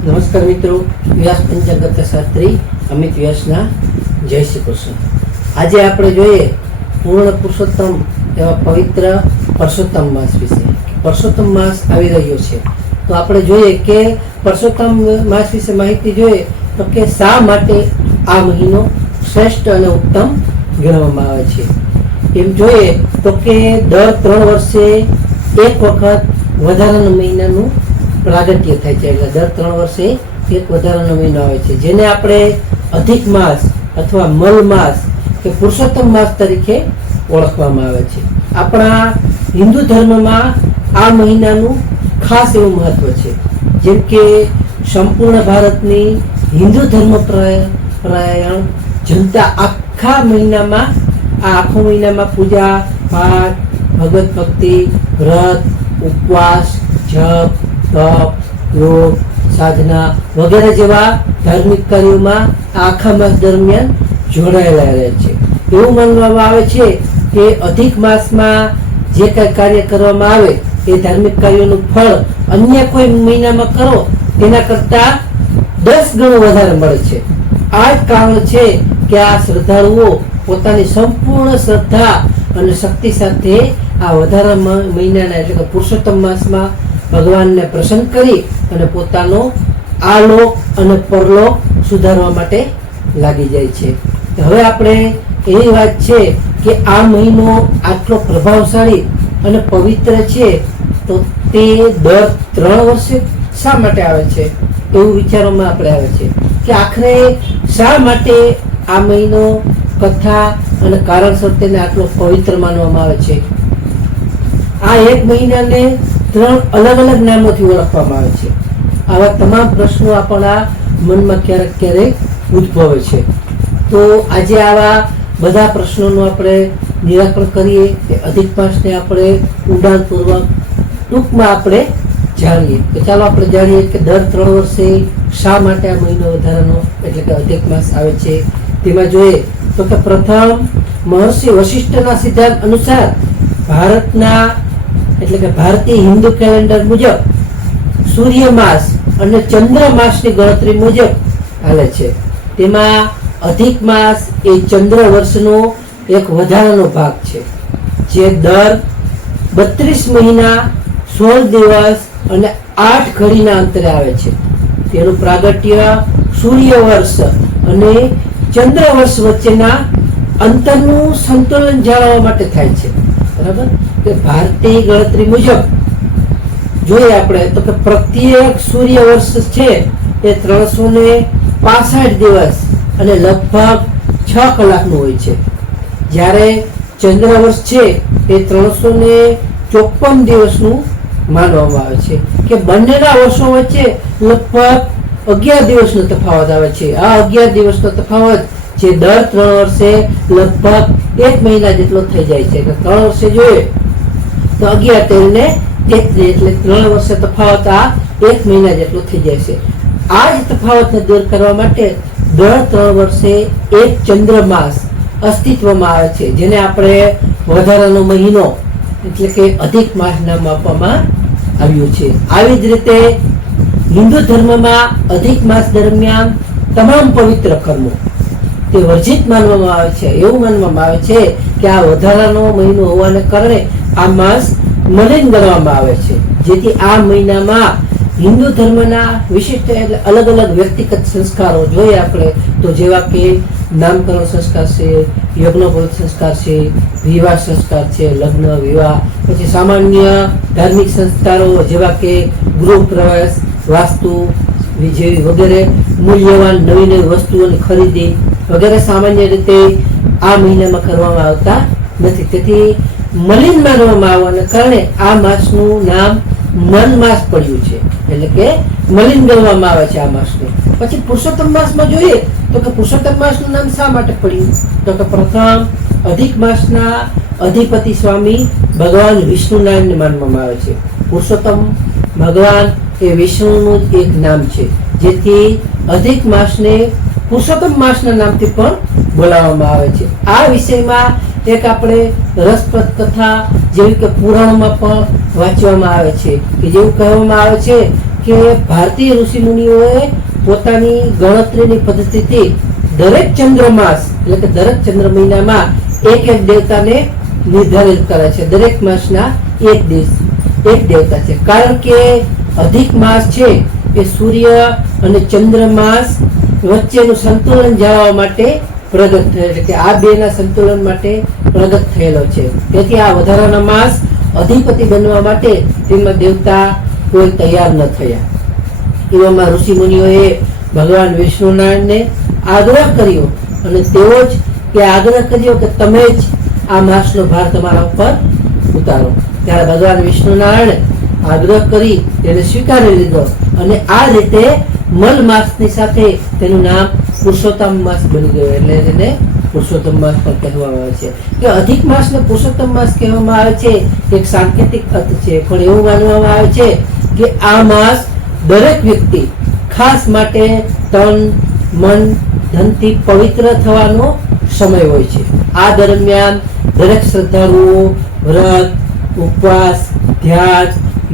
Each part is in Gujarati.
નમસ્કાર મિત્રો, વ્યાસ પંચાંગ શાસ્ત્રી અમિત વ્યાસના જય શ્રી કૃષ્ણ. આજે આપણે જોઈએ પૂર્ણ પુરુષોત્તમ એવા પવિત્ર પરસોત્તમ માસ વિશે. પરસોત્તમ માસ આવી રહ્યો છે તો આપણે જોઈએ કે પરસોત્તમ માસ વિશે માહિતી જોઈએ તો કે શા માટે આ મહિનો શ્રેષ્ઠ અને ઉત્તમ ગણવામાં આવે છે. એમ જોઈએ તો કે દર 3 વર્ષે એક વખત વધારાના મહિનાનું પ્રાગટ્ય થાય છે. એટલે દર 3 વર્ષે એક વધારાનો મહિનો આવે છે જેને આપણે અધિક માસ અથવા મલ માસ કે પુરુષોત્તમ માસ તરીકે ઓળખવામાં આવે છે. આપણા હિન્દુ ધર્મમાં આ મહિનાનું ખાસ એવું મહત્વ છે. જેમ કે સંપૂર્ણ ભારતની હિન્દુ ધર્મ પરાયણ જનતા આખા મહિનામાં પૂજા પાઠ, ભગવત ભક્તિ, વ્રત, ઉપવાસ, જપ, તપ, યોગ, સાધના વગેરે જેવા ધાર્મિક કાર્યોમાં આખા માસ દરમિયાન જોડાયેલા રહે છે. એવું માનવામાં આવે છે કે અધિક માસમાં જે કઈ કાર્ય કરવામાં આવે એ ધાર્મિક કાર્યોનું ફળ અન્ય કોઈ મહિનામાં કરો તેના કરતા 10 ગણું વધારે મળે છે. આ જ કારણ છે કે આ શ્રદ્ધાળુઓ પોતાની સંપૂર્ણ શ્રદ્ધા અને શક્તિ સાથે આ વધારા મહિનાના એટલે કે પુરુષોત્તમ માસમાં ભગવાનને પ્રસન્ન કરી અને પોતાનો આ લોક અને પરલોક સુધારવા માટે લાગી જાય છે. હવે આપણે એવી વાત છે કે આ મહિનો આટલો પ્રભાવશાળી અને પવિત્ર છે તો તે દર 3 વર્ષે શા માટે આવે છે એવું વિચારોમાં આપણે આવે છે કે આખરે શા માટે આ મહિનો કથા અને કારણસર તેને આટલો પવિત્ર માનવામાં આવે છે. આ એક મહિનાને 3 અલગ અલગ નામોથી ઓળખવામાં આવે છે. આવા તમામ પ્રશ્નો આપણા મનમાં ક્યારેક ઉદ્ભવે છે. તો આજે આવા બધા પ્રશ્નોનું આપણે નિરાકરણ કરીએ કે અધિક માસને આપણે ઊંડાણપૂર્વક ટૂંકમાં આપણે જાણીએ. તો ચાલો આપણે જાણીએ કે દર 3 વર્ષે શા માટે આ મહિનો વધારાનો એટલે કે અધિક માસ આવે છે. તેમાં જોઈએ તો કે પ્રથમ મહર્ષિ વશિષ્ઠના સિદ્ધાંત અનુસાર ભારતના એટલે કે ભારતીય હિન્દુ કેલેન્ડર મુજબ સૂર્ય માસ અને ચંદ્ર માસની ગણતરી મુજબ હાલે છે. તેમાં અધિક માસ એ ચંદ્ર વર્ષનો એક વધારાનો ભાગ છે જે દર 32 મહિના 16 દિવસ અને 8 ઘડીના અંતરે આવે છે. તેનું પ્રાગટ્ય સૂર્ય વર્ષ અને ચંદ્ર વર્ષ વચ્ચેના અંતરનું સંતુલન જાળવવા માટે થાય છે. બરાબર કે ભારતીય ગણતરી મુજબ જોઈએ આપણે તો કે પ્રત્યેક સૂર્ય વર્ષ છે એ 365 દિવસ અને લગભગ 6 કલાકનું હોય છે. જ્યારે ચંદ્ર વર્ષ છે એ 354 દિવસનું માનવામાં આવે છે કે બંનેના વર્ષો વચ્ચે લગભગ 11 દિવસનો તફાવત આવે છે. આ 11 દિવસનો તફાવત જે દર 3 વર્ષે લગભગ 1 મહિના જેટલો થઈ જાય છે. 3 વર્ષે જોઈએ તો 11 ને 33 એટલે 3 વર્ષે તફાવત આ 1 મહિના જેટલો થઈ જાય છે. આ જ તફાવતને દૂર કરવા માટે દર 3 વર્ષે એક ચંદ્ર માસ અસ્તિત્વમાં આવે છે જેને આપણે વધારાનો મહિનો એટલે કે અધિક માસ નામ આપવામાં આવ્યું છે. આવી જ રીતે હિન્દુ ધર્મમાં અધિક માસ દરમિયાન તમામ પવિત્ર કર્મો તે વર્જિત માનવામાં આવે છે. એવું માનવામાં આવે છે કે આ વધારાનો મહિનો હોવાને કારણે આ માસ મલિન ગણવામાં આવે છે. જેથી આ મહિનામાં હિન્દુ ધર્મના વિશિષ્ટ એટલે અલગ અલગ વ્યક્તિગત સંસ્કારો જોઈએ આપણે તો જેવા કે નામકરણ સંસ્કાર છે, યજ્ઞોપવિત સંસ્કાર છે, વિવાહ સંસ્કાર છે, લગ્ન વિવાહ, પછી સામાન્ય ધાર્મિક સંસ્કારો જેવા કે ગૃહ પ્રવેશ, વાસ્તુ જેવી વગેરે મૂલ્યવાન નવી નવી વસ્તુઓની ખરીદી વગેરે સામાન્ય રીતે આ મહિનામાં કરવામાં આવતા નથી. તેથી મલિન માનવામાં આવવાને કારણે આ માસનું નામ મન માસ પડ્યું છે એટલે કે મલિન ગણવામાં આવે છે આ માસને. પછી પુરુષોત્તમ માસમાં જોઈએ તો કે પુરુષોત્તમ માસનું નામ શા માટે પડ્યું તો કે પ્રથમ અધિક માસના અધિપતિ સ્વામી ભગવાન વિષ્ણુનારાયણને માનવામાં આવે છે. પુરુષોત્તમ ભગવાન એ વિષ્ણુનું જ એક નામ છે જેથી અધિક માસને પુરુષોત્તમ માસના નામથી પણ બોલાવવામાં આવે છે. આ વિષયમાં એક આપણે રસપ્રદ કથા જેવી કે પુરાણમાં પણ વાંચવામાં આવે છે કે જેવું કહેવામાં આવે છે કે ભારતીય ઋષિ મુનિઓએ પોતાની ગણતરીની પદ્ધતિથી દરેક ચંદ્રમાસ એટલે કે દરેક ચંદ્ર મહિનામાં એક એક દેવતાને નિર્ધારિત કરે છે. દરેક માસના એક દેવતા છે. કારણ કે અધિક માસ છે એ સૂર્ય અને ચંદ્રમાસ વચ્ચેનું સંતુલન જાળવવા માટે પ્રગટ થયો છે, કે આ બેના સંતુલન માટે પ્રગટ થયેલો છે. તેથી આ વધારાના માસ અધિપતિ બનવા માટે તેમાં દેવતા કોઈ તૈયાર ન થયા. એવામાં ઋષિ મુનિઓએ ભગવાન વિષ્ણુનારાયણને આગ્રહ કર્યો અને તેઓ જ કે આગ્રહ કર્યો કે તમે જ આ માસનો ભાર તમારા ઉપર ઉતારો. ત્યારે ભગવાન વિષ્ણુનારાયણ આગ્રહ કરી તેને સ્વીકારી લીધો અને આ રીતે મલ માસની સાથે તેનું નામ પુરુષોત્તમ માસ બની ગયો. એટલે તેને પુરુષોત્તમ માસ પણ કહેવામાં આવે છે. કે અધિક માસને પુરુષોત્તમ માસ કહેવામાં આવે છે એક સાંકેતિક અર્થ છે, પણ એવું માનવામાં આવે છે કે આ માસ દરેક વ્યક્તિ ખાસ માટે તન મન ધનથી પવિત્ર થવાનો સમય હોય છે. આ દરમિયાન દરેક શ્રદ્ધાળુઓ વ્રત, ઉપવાસ, ધ્યાન,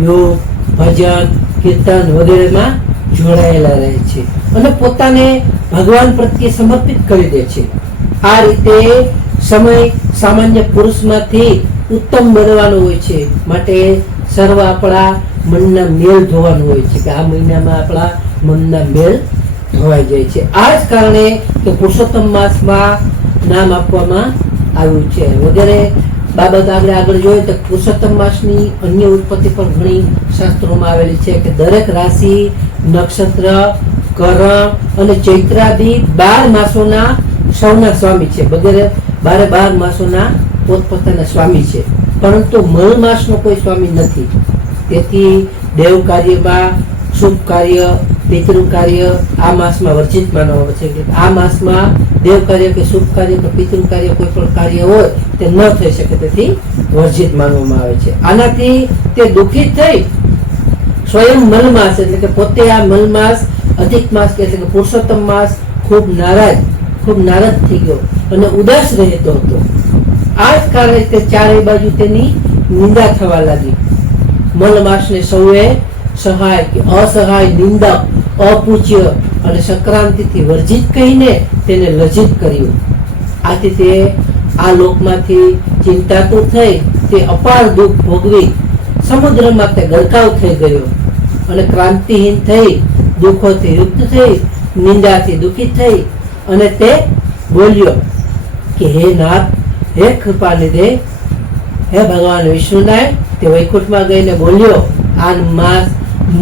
યોગ, ભજન, કીર્તન વગેરેમાં જોડાયેલા રહે છે અને પોતાને ભગવાન પ્રત્યે સમર્પિત કરી દે છે. આ રીતે સમય સામાન્ય પુરુષમાંથી ઉત્તમ બનવાનો હોય છે. માટે સર્વ આપણા મનના મેલ ધોવાનું હોય છે, કે આ મહિનામાં આપણા મનના મેલ ધોવાઈ જાય છે. આ જ કારણે કે પુરુષોત્તમ માસમાં નામ આપવામાં આવ્યું છે. વગેરે બાબત આપણે આગળ જોઈએ તો પુરુષોત્તમ માસની અન્ય ઉત્પત્તિ પણ ઘણી શાસ્ત્રોમાં આવેલી છે, કે દરેક રાશિ, નક્ષત્ર, કરણ અને ચૈત્રાદિ 12 માસોના સૌના સ્વામી છે. વગેરે 12 માસોના પોતપોતાના સ્વામી છે, પરંતુ મલ માસનો કોઈ સ્વામી નથી. તેથી દેવ કાર્યમાં, શુભ કાર્ય, પિતૃ કાર્ય આ માસમાં વર્જિત માનવામાં આવે છે. આ માસમાં દેવ કાર્ય કે શુભ કાર્ય કે પિતૃ કાર્ય કોઈ પણ કાર્ય હોય તે ન થઈ શકે, તેથી વર્જિત માનવામાં આવે છે. આનાથી તે દુઃખિત થઈ સ્વયં મલમાસ એટલે કે પોતે આ મલમાસ અધિક માસ એટલે કે પુરુષોત્તમ માસ ખૂબ નારાજ થઈ ગયો અને ઉદાસ રહેતો હતો. આ જ કારણે તે ચારે બાજુ તેની નિંદા થવા લાગી. મલમાસને સૌએ સહાય કે અસહાય, નિંદક, અપૂજ્ય અને સંક્રાંતિથી વર્જિત કહીને તેને લજ્જિત કર્યું. આથી તે આ લોકમાંથી ચિંતાતુર થઈ તે અપાર દુઃખ ભોગવી સમુદ્રમાં તે ગરકાવ થઈ ગયો અને ક્રાંતિહીન થઈ, દુઃખોથી યુક્ત થઈ, નિંદાથી દુઃખિત થઈ અને તે બોલ્યો કે હે નાથ, હે કૃપાનિધે, હે ભગવાન વિષ્ણુનારાયણ. તે વૈકુંઠમાં ગઈને બોલ્યો, આ માસ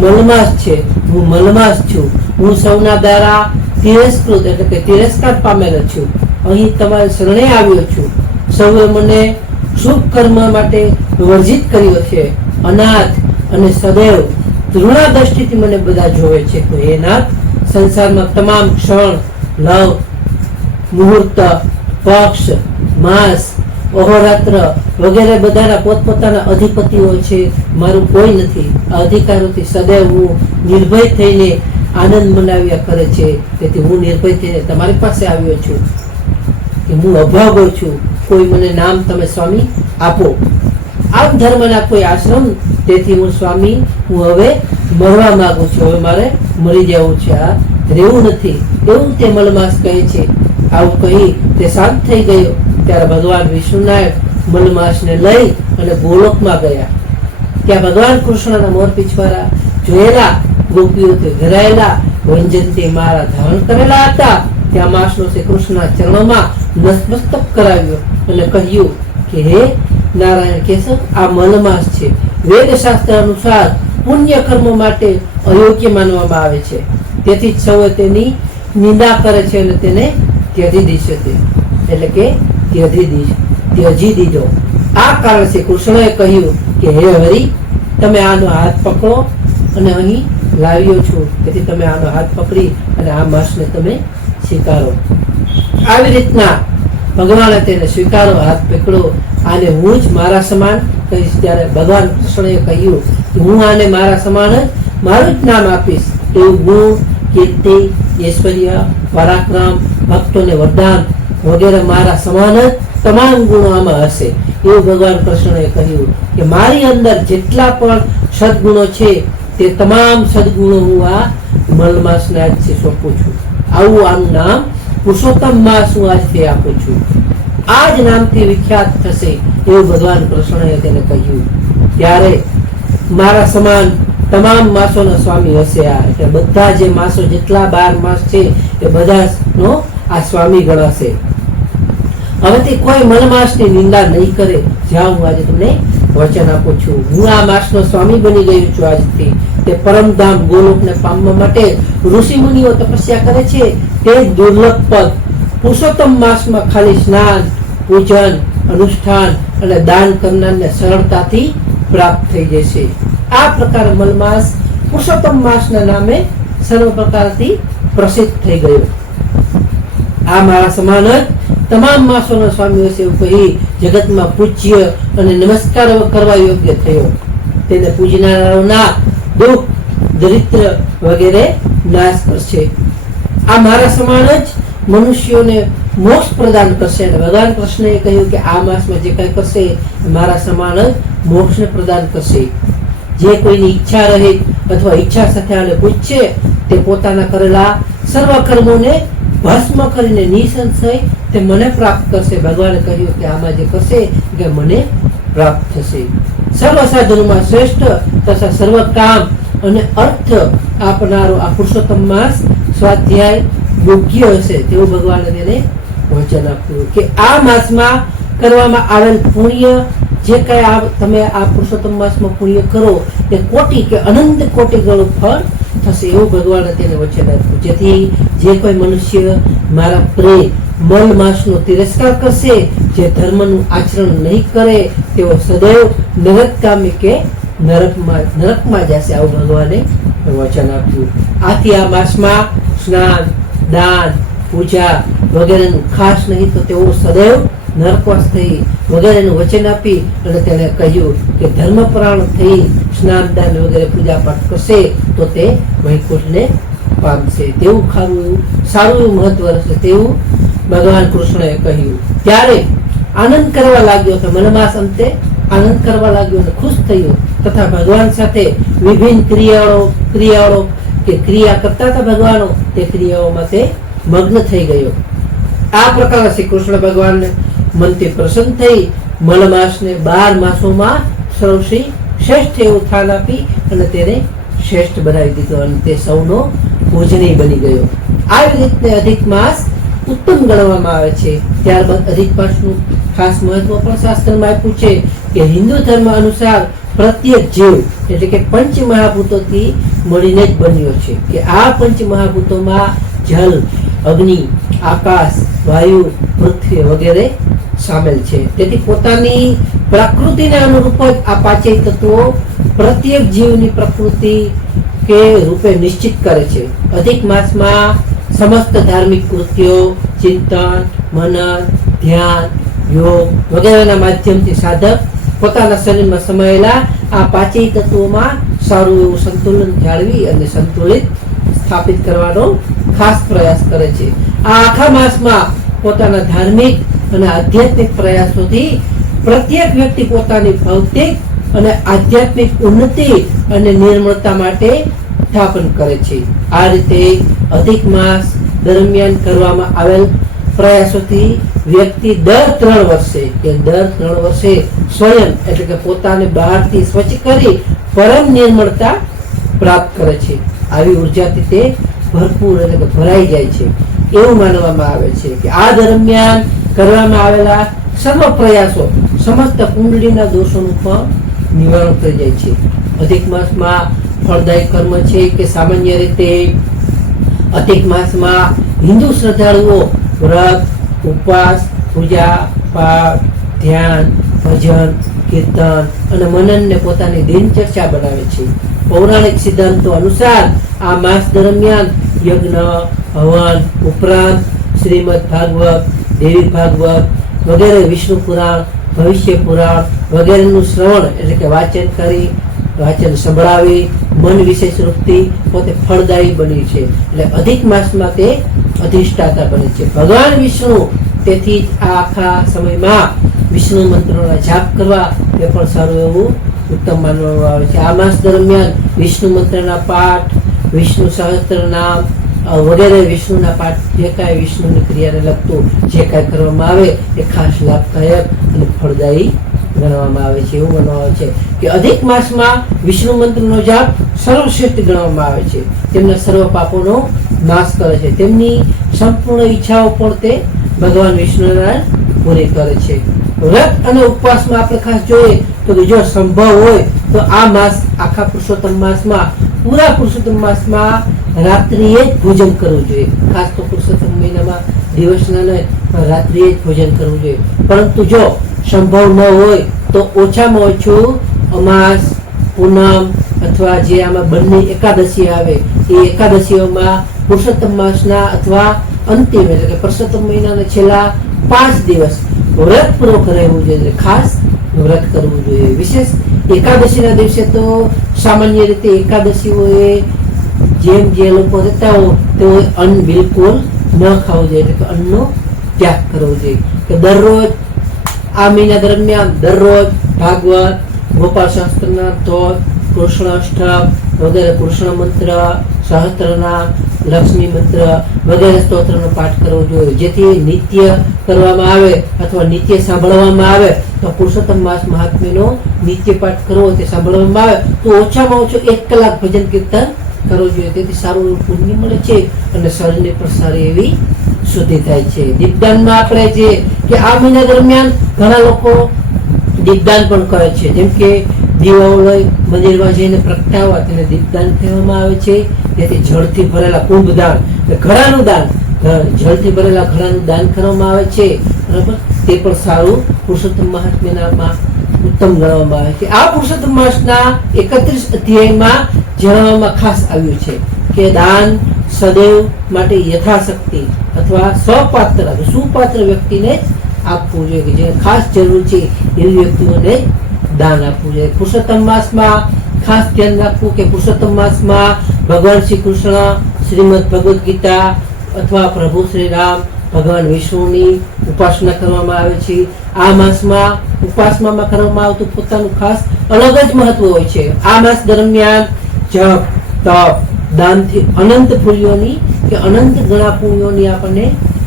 મલમાસ છે, હું મલમાસ છું, હું સૌના દ્વારા તિરસ્કૃત એટલે કે તિરસ્કાર પામેલો છું. અહીં તમારા શરણે આવ્યો છું. સૌએ મને શુભ કર્મ માટે વર્જિત કર્યો છે. અનાથ અને સદૈવ તૃણા દ્રષ્ટિથી મને બધા જોવે છે. તો હે નાથ, સંસારમાં તમામ ક્ષણ, લવ, મુહૂર્ત, પક્ષ, માસ, અહોરાત્ર વગેરે બધાના પોતપોતાના અધિપતિઓ છે. મારું કોઈ નથી. આ અધિકારોથી સદૈવ હું નિર્ભય થઈને આનંદ મનાવ્યા કરે છે. તેથી હું નિર્ભય થઈને તમારી પાસે આવ્યો છું કે હું અભાગો છું. કોઈ મને નામ તમે સ્વામી આપો. આમ ધર્મના કોઈ આશ્રમ, તેથી હું સ્વામી, હું હવે મરવા માંગુ છું. હવે મારે મરી જવું છે, આ રહેવું નથી, એવું તે મલમાસ કહે છે. આવું કહી તે શાંત થઈ ગયો. ત્યારે ભગવાન વિષ્ણુનારાયણ મલમાસને લઈ અને ગોલોકમાં ગયા. ત્યાં ભગવાન કૃષ્ણના મોર પીછવાડા જોયેલા, ગોપીઓથી ઘેરાયેલા વંજનથી માળા ધારણ કરેલા હતા. ત્યાં માસનો શ્રી કૃષ્ણના ચરણોમાં નતમસ્તક કરાવ્યો અને કહ્યું કે હે નારાયણ કેશવ, આ મલમાસ છે. વેદ શાસ્ત્ર અનુસાર પુણ્ય કર્મ માટે અયોગ્ય માનવામાં આવે છે. તેથી જ સૌએ તેની નિંદા કરે છે અને તેને ત્યજી દીધો, એટલે કે ત્યજી દીધો. આ કારણથી કૃષ્ણએ કહ્યું કે હે હરિ, તમે આનો હાથ પકડો અને અહીં લાવ્યો છું. તેથી તમે આનો હાથ પકડી અને આ માસને તમે સ્વીકારો. આવી રીતના ભગવાને તેને સ્વીકારો, હાથ પકડો, આને હું જ મારા સમાન કહીશ. ત્યારે ભગવાન કૃષ્ણએ કહ્યું કે હું આને મારા સમાન જ મારું જ નામ આપીશ. એવું ગુણ, કીર્તિ, ઐશ્વર્ય, પરાક્રમ, ભક્તોને વરદાન વગેરે મારા સમાન જ તમામ ગુણો આમાં હશે. એવું ભગવાન કૃષ્ણએ કહ્યું કે મારી અંદર જેટલા પણ સદગુણો છે તે તમામ સદગુણો હું આ મલમાસને આજથી સોંપું છું. આવું આનું નામ પુરુષોત્તમ માસ હું આજથી આપું છું. આ જ નામથી વિખ્યાત થશે એવું ભગવાન કૃષ્ણએ તેને કહ્યું. ત્યારે મારા સમાન તમામ માસોના સ્વામી હશે. આ એટલે બધા જે માસો, જેટલા 12 માસ છે એ બધાનો આ સ્વામી ગણાશે. હવેથી કોઈ મલમાસની નિંદા નહીં કરે. જ્યાં હું આજે તમને વચન આપું છું, હું આ માસનો સ્વામી બની ગયો છું આજથી. તે પરમધામ ગોલોકને પામવા માટે ઋષિ મુનિઓ તપસ્યા કરે છે. તે દુર્લભ પદ પુરુષોત્તમ માસમાં ખાલી સ્નાન, પૂજન, અનુષ્ઠાન અને દાન કરનારને સરળતાથી પ્રાપ્ત થઈ જશે. આ પ્રકાર મલમાસ પુરુષોત્તમ માસના નામે સર્વ પ્રકારથી પ્રસિદ્ધ થઈ ગયો. આ મારા સમાન જ તમામ માસોના સ્વામી હશે એવું કહી જગતમાં પૂજ્ય અને નમસ્કાર કરવા યોગ્ય થયો. તેને પૂજનારાઓના દુઃખ, દરિદ્ર વગેરે નાશ કરશે. આ મારા સમાન જ મનુષ્યોને મોક્ષ પ્રદાન કરશે. અને ભગવાન કૃષ્ણએ કહ્યું કે આ માસમાં જે કંઈ કરશે એ મારા સમાન જ મોક્ષને પ્રદાન કરશે. જે કોઈની ઈચ્છા રહે અથવા ઈચ્છા સાથે આને પૂછશે તે પોતાના કરેલા સર્વ કર્મોને ભસ્મ કરીને નિસંશય તે મને પ્રાપ્ત કરશે. ભગવાને કહ્યું કે આમાં જે કરશે કે મને પ્રાપ્ત થશે. સર્વ સાધનોમાં શ્રેષ્ઠ તથા સર્વ કામ અને અર્થ આપનારો આ પુરુષોત્તમ માસ સ્વાધ્યાય યોગ્ય હશે તેવું ભગવાને તેને વચન આપ્યું કે આ માસમાં કરવામાં આવેલ પુણ્ય જે કઈ તમે આ પુરુષોત્તમ માસમાં પુણ્ય કરો એ કોટી કે અનંત કોટી ગણું ફળ થશે એવું ભગવાને તેને વચન આપ્યું. જેથી જે કોઈ મનુષ્ય મારા પ્રેમ મલ માસનો તિરસ્કાર કરશે, જે ધર્મનું આચરણ નહીં કરે, તેઓ સદૈવ નરકગામી કે નરકમાં જશે આવું ભગવાને વચન આપ્યું. આથી આ માસમાં સ્નાન, દાન, પૂજા વગેરેનું ખાસ નહીં તો તેઓ સદૈવ નરકવાસ થઈ વગેરેનું વચન આપી અને તેને કહ્યું કે ધર્મપરાયણ થઈ સ્નાન, દાન વગેરે પૂજા પાઠ કરશે તો તે વૈકુંઠને પામશે. તેવું સારું એવું મહત્વ રહેશે તેવું ભગવાન કૃષ્ણએ કહ્યું. ત્યારે આનંદ કરવા લાગ્યો કે મલમાસ અંતે આનંદ કરવા લાગ્યો અને ખુશ થયો તથા ભગવાન સાથે વિભિન્ન ક્રિયાઓ કે ક્રિયા કરતા હતા ભગવાનો તે ક્રિયાઓમાં તે મગ્ન થઈ ગયો. આ પ્રકારે શ્રી કૃષ્ણ ભગવાનને મનથી પ્રસન્ન થઈ મલમાસને 12 માસોમાં સૌથી શ્રેષ્ઠ એવું સ્થાન આપી અને તેને શ્રેષ્ઠ બનાવી દીધો અને તે સૌનો પૂજનીય બની ગયો. આવી રીતે અધિક માસ ઉત્તમ ગણવામાં આવે છે. ત્યારબાદ અધિક માસનું ખાસ મહત્વ પણ શાસ્ત્રમાં આપ્યું છે કે હિન્દુ ધર્મ અનુસાર પ્રત્યેક જીવ એટલે કે પંચ મહાભૂતોથી મળીને જ બન્યો છે. કે આ પંચ મહાભૂતોમાં જલ, અગ્નિ, આકાશ, વાયુ, પૃથ્વી વગેરે સામેલ છે. તેથી પોતાની પ્રકૃતિને અનુરૂપ જ આ પાંચેય તત્વો પ્રત્યેક જીવની પ્રકૃતિ કે રૂપે નિશ્ચિત કરે છે. અધિક માસમાં સમસ્ત ધાર્મિક કૃત્યો, ચિંતન, મનન, ધ્યાન, યોગ વગેરેના માધ્યમથી સાધક પોતાના શરીરમાં સમાયેલા આ પાંચેય તત્વોમાં સારું એવું સંતુલન જાળવી અને સંતુલિત સ્થાપિત કરવાનો ખાસ પ્રયાસ કરે છે. આ આખા માસમાં પોતાના ધાર્મિક અને આધ્યાત્મિક પ્રયાસોથી પ્રત્યેક વ્યક્તિ પોતાની ભૌતિક અને આધ્યાત્મિક ઉન્નતિ અને નિર્મળતા માટે સ્થાપન કરે છે. આ રીતે અધિક માસ દરમિયાન કરવામાં આવેલ પ્રયાસોથી વ્યક્તિ દર 3 વર્ષે સ્વયં એટલે કે પોતાને બહારથી સ્વચ્છ કરી પરમ નિર્મળતા પ્રાપ્ત કરે છે. આવી ઉર્જાથી તે ભરપૂર એટલે કે ભરાઈ જાય છે એવું માનવામાં આવે છે કે આ દરમિયાન કરવામાં આવેલા સર્વ પ્રયાસો સમસ્ત કુંડળીના દોષોનું પણ નિવારણ થઈ જાય છે. અધિક માસમાં ફળદાયી કર્મ છે કે સામાન્ય રીતે અધિક માસમાં હિન્દુ શ્રદ્ધાળુઓ વ્રત, ઉપવાસ, પૂજા પાઠ, ધ્યાન, ભજન, કીર્તન અને મનનને પોતાની દિનચર્યા બનાવે છે. પૌરાણિક સિદ્ધાંતો અનુસાર આ માસ દરમિયાન યજ્ઞ, હવન ઉપરાંત શ્રીમદ ભાગવત, દેવી ભાગવત વગેરે, વિષ્ણુ પુરાણ, ભવિષ્ય પુરાણ વગેરેનું શ્રવણ એટલે કે વાંચન સંભળાવી મન વિશેષ રૂપથી પોતે ફળદાયી બની છે. એટલે અધિક માસમાં તે અધિષ્ઠાતા બને છે. ભગવાન વિષ્ણુ તેથી જ આ આખા સમયમાં વિષ્ણુ મંત્રોના જાપ કરવા એ પણ સારું એવું ઉત્તમ માનવામાં આવે છે. આ માસ દરમિયાન વિષ્ણુ મંત્રના પાઠ, વિષ્ણુ સહસ્ત્ર નામ વગેરે વિષ્ણુના પાઠ, જે કાંઈ વિષ્ણુની ક્રિયાને લગતું જે કાંઈ કરવામાં આવે એ ખાસ લાભદાયક અને ફળદાયી ગણવામાં આવે છે. એવું ગણવામાં આવે છે કે અધિક માસમાં વિષ્ણુ મંત્રનો જાપ સર્વશ્રેષ્ઠ ગણવામાં આવે છે. તેમના સર્વ પાપોનો નાશ કરે છે. તેમની સંપૂર્ણ ઈચ્છાઓ પણ તે ભગવાન વિષ્ણુનારાયણ પૂરી કરે છે. વ્રત અને ઉપવાસમાં આપણે ખાસ જોઈએ તો જો સંભવ હોય તો આ માસ, આખા પુરુષોત્તમ માસમાં, પૂરા પુરુષોત્તમ માસમાં રાત્રિએ જ ભોજન કરવું જોઈએ. ખાસ તો પુરુષોત્તમ મહિનામાં દિવસના નહીં પણ રાત્રિએ જ ભોજન કરવું જોઈએ. પરંતુ જો સંભવ ન હોય તો ઓછામાં ઓછું અમાસ, પૂનમ અથવા જે આમાં બંને એકાદશી આવે એ એકાદશીઓમાં પુરુષોત્તમ માસના અથવા અંતિમ એટલે કે પુરુષોત્તમ મહિનાના છેલ્લા 5 દિવસ વ્રત પૂર્વક રહેવું જોઈએ. ખાસ વ્રત કરવું જોઈએ. વિશેષ એકાદશીના દિવસે તો સામાન્ય રીતે એકાદશીઓએ જેમ જે લોકો રહેતા હોય તેઓ અન્ન બિલકુલ ન ખાવું જોઈએ, એટલે કે અન્નનો ત્યાગ કરવો જોઈએ. કે દરરોજ આ મહિના દરમિયાન દરરોજ ભાગવત, ગોપાલ શાસ્ત્રના સ્તોત્ર, કૃષ્ણાષ્ટક વગેરે, કૃષ્ણ મંત્ર, સહસ્ત્રનામ, લક્ષ્મી મંત્ર વગેરે સ્તોત્રનો પાઠ કરવો જોઈએ. જેથી નિત્ય કરવામાં આવે અથવા નિત્ય સાંભળવામાં આવે તો પુરુષોત્તમ માસ મહાત્મ્યનો નિત્ય પાઠ કરવો, તે સાંભળવામાં આવે તો ઓછામાં ઓછું 1 કલાક ભજન કીર્તન કરવું જોઈએ. તેથી સારું એવું પુણ્ય મળે છે અને શરીરને પણ સારી એવી શુદ્ધિ થાય છે. દીપદાનમાં આપણે જે કે આ મહિના દરમિયાન ઘણા લોકો દીપદાન પણ કરે છે. જેમ કે દીવાઓ લઈ મંદિરમાં જઈને પ્રગટાવવા તેને દીપદાન કહેવામાં આવે છે. જેથી જળથી ભરેલા કુંભદાન, ઘડાનું દાન, જળથી ભરેલા ઘડાનું દાન કરવામાં આવે છે. બરાબર, તે પણ સારું પુરુષોત્તમ મહાત્મ્યમાં ઉત્તમ ગણવામાં આવે છે. આ પુરુષોત્તમ માસના 31 અધ્યાયમાં જણાવવામાં ખાસ આવ્યું છે કે દાન સદૈવ માટે યથાશક્તિ અથવા સપાત્ર સુપાત્ર વ્યક્તિને જ આપવું જોઈએ, કે જેને ખાસ જરૂર છે એવી વ્યક્તિઓને દાન આપવું જોઈએ. પુરુષોત્તમ માસમાં ખાસ ધ્યાન રાખવું કે પુરુષોત્તમ માસમાં ભગવાન શ્રી કૃષ્ણ, શ્રીમદ ભગવદ્ ગીતા અથવા પ્રભુ શ્રી રામ, ભગવાન વિષ્ણુની ઉપાસના કરવામાં આવે છે. આ માસમાં ઉપાસનામાં કરવામાં આવતું પોતાનું ખાસ અલગ જ મહત્વ હોય છે. આ માસ દરમિયાન જપ, તપ, દાનથી અનંત પુણ્યોની કે અનંત ગણા પુણ્યોની આપણને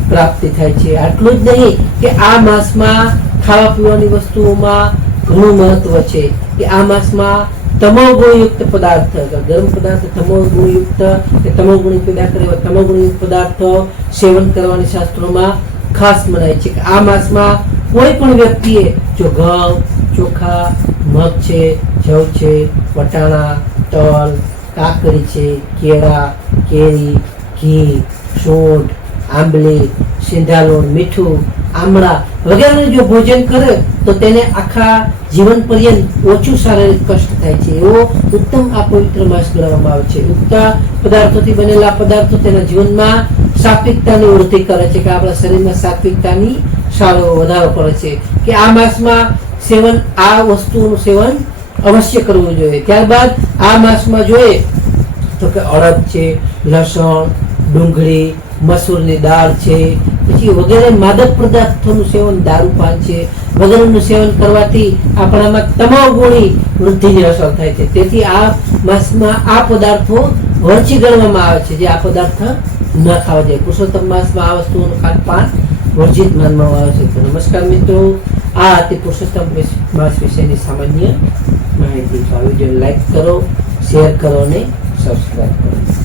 પ્રાપ્તિ થાય છે. આટલું જ નહીં કે આ માસમાં ખાવા પીવાની વસ્તુઓમાં ઘણું મહત્વ છે કે આ માસમાં તમોગુણયુક્ત પદાર્થ, ગરમ પદાર્થ તમોગુણયુક્ત કે તમોગુણી પેદા કરે એવા તમોગુણયુક્ત પદાર્થો સેવન કરવાની શાસ્ત્રોમાં ખાસ મનાય છે. કે આ માસમાં કોઈ પણ વ્યક્તિએ જો ઘઉં, ચોખા, મગ છે, જવ છે, વટાણા, તલ, કાકડી છે, કેળા, કેરી, ઘી, સૂંઠ, આંબલી, સિંધાલોણ, મીઠું, આમળા વગેરેનું જો ભોજન કરે તો તેને આખા જીવન પર્યંત ઓછું શારીરિક કષ્ટ થાય છે. એવો ઉત્તમ આ પવિત્ર માસ ગણવામાં આવે છે. ઉક્ત પદાર્થોથી બનેલા પદાર્થો તેના જીવનમાં સાત્વિકતાની વૃદ્ધિ કરે છે, કે આપણા શરીરમાં સાત્વિકતાની સારો વધારો કરે છે. કે આ માસમાં સેવન, આ વસ્તુનું સેવન અવશ્ય કરવું જોઈએ. ત્યારબાદ આ માસમાં જોઈએ તો કે અડદ છે, લસણ, ડુંગળી, મસૂરની દાળ છે, પછી વગેરે માદક પદાર્થોનું સેવન, દારૂપાન છે વગેરેનું સેવન કરવાથી આપણામાં તમોગુણી વૃદ્ધિની અસર થાય છે. તેથી આ માસમાં આ પદાર્થો વર્જી ગણવામાં આવે છે, જે આ પદાર્થ ન ખાવા જોઈએ. પુરુષોત્તમ માસમાં આ વસ્તુઓનું ખાનપાન વર્જિત માનવામાં આવે છે. તો નમસ્કાર મિત્રો, આ હતી પુરુષોત્તમ માસ વિશેની સામાન્ય માહિતી. તો આ વિડીયો લાઈક કરો, શેર કરો અને સબસ્ક્રાઈબ કરો.